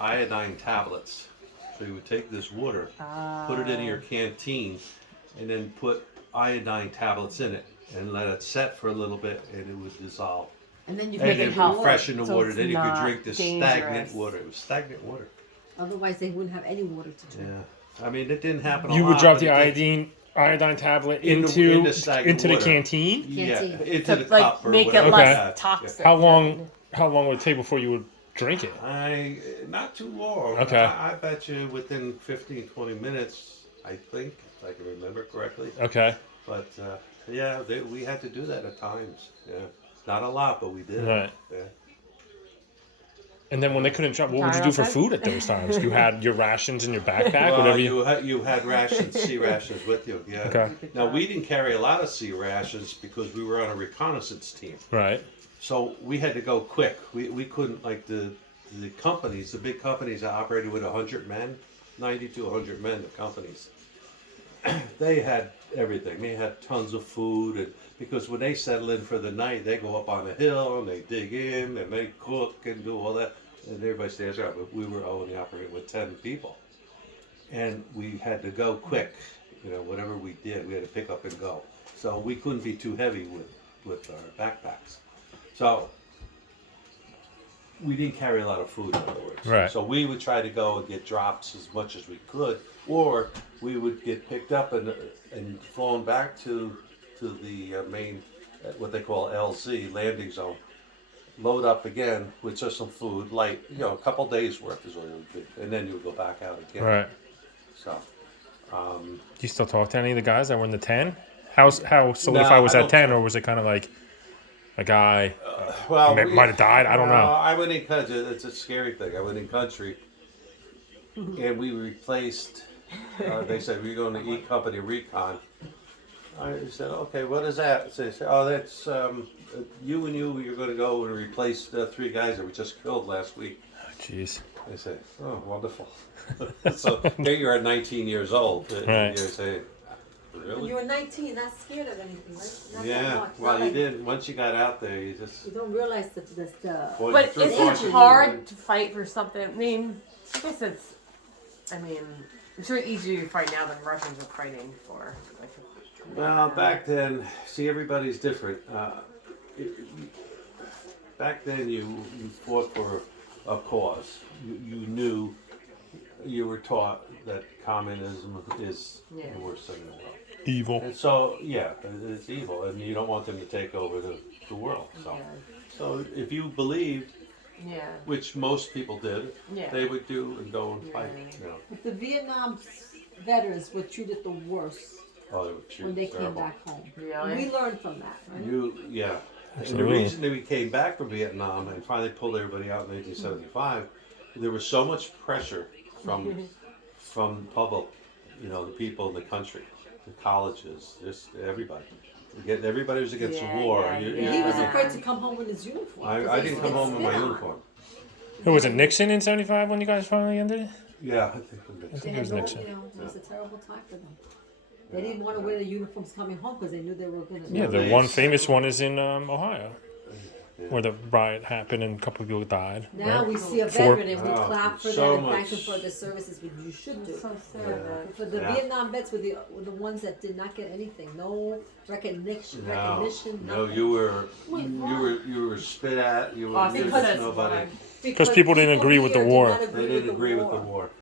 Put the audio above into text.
iodine tablets. So you would take this water, put it in your canteen, and then put iodine tablets in it, and let it set for a little bit, and it would dissolve. And then you And make it it would hot. freshen the So water. it's Then you could not drink the dangerous. stagnant water. It was stagnant water. Otherwise, they wouldn't have any water to drink. Yeah. I mean, it didn't happen a lot. You would drop but the it did. iodine tablet In the into stagnant the water. canteen. Yeah, Canteen. into To the like cup or make it whatever. Okay. less Yeah. toxic. How long would it take before you would drink it? Not too long. Okay. I bet you within 15, 20 minutes, I think, if I can remember correctly. Okay. But yeah, we had to do that at times. Yeah, not a lot, but we did. Right. Yeah. And then when they couldn't drop, what would you do for food at those times? You had your rations in your backpack, Well, whatever you had rations, sea rations with you. Yeah. Okay. Now we didn't carry a lot of sea rations because we were on a reconnaissance team. Right. So we had to go quick. We couldn't, like the companies, the big companies that operated with 100 men, 90 to 100 men, the companies, they had everything. They had tons of food, and because when they settle in for the night, they go up on a hill and they dig in and they cook and do all that, and everybody stays around. But we were only operating with 10 people, and we had to go quick. You know, whatever we did, we had to pick up and go. So we couldn't be too heavy with our backpacks. So we didn't carry a lot of food, in other words. Right. So we would try to go and get drops as much as we could, or we would get picked up and flown back to the main, what they call LZ, landing zone. Load up again with just some food, light, a couple days worth is all you would do, and then you would go back out again. Right. So. Do you still talk to any of the guys that were in the 10? How solidified No, was I that don't- 10, or was it kind of like a guy Well, might have died? I don't know. I went in country. It's a scary thing. I went in country, and we replaced. They said we're going to E Company Recon. I said, okay, what is that? So they said, oh, that's you and you. You're going to go and replace 3 guys that we just killed last week. Jeez. I said, oh, wonderful. So there you are, 19 years old. And Right. you say, really? You were 19, not scared of anything, right? Not that Yeah. much. Well, Not you like- did. Once you got out there, you just. You don't realize that the Boy, But you're isn't fortunate. it hard to fight for something? I mean, I guess I'm sure it's easier to fight now than Russians are fighting for. Well, back then, see, everybody's different. Back then, you fought for a cause. You knew, you were taught that communism is the worst thing in the world. Evil. And so, yeah, it's evil, and you don't want them to take over the world. So if you believed, Yeah. which most people did, Yeah. they would do and go and fight. Yeah. But the Vietnam veterans were treated the worst Oh, they would shoot when they came terrible. back home. Really? We learned from that, right? Yeah. And the Absolutely. reason that we came back from Vietnam and finally pulled everybody out in 1975, there was so much pressure from public, the people in the country, the colleges, just everybody. Everybody was against the war. He was afraid to come home in his uniform. 'cause I they didn't used come to home get in my spit on. uniform. Who was it, Nixon in 75 when you guys finally ended it? Yeah, I think They it had was no, Nixon. it was a terrible time for them. They didn't want to wear the uniforms coming home because they knew they were going to. Yeah, the They- one famous one is in Ohio, where the riot happened and a couple of people died. Now right? we see a For- veteran and we Wow, clap for so them and thank them much- for their services, which you should do. So sad. Yeah. For the Yeah. Vietnam vets were the ones that did not get anything, no recognition, No, nothing. you were spit at. You were Because nobody. Because people didn't agree with the here did war. not They didn't agree with the war.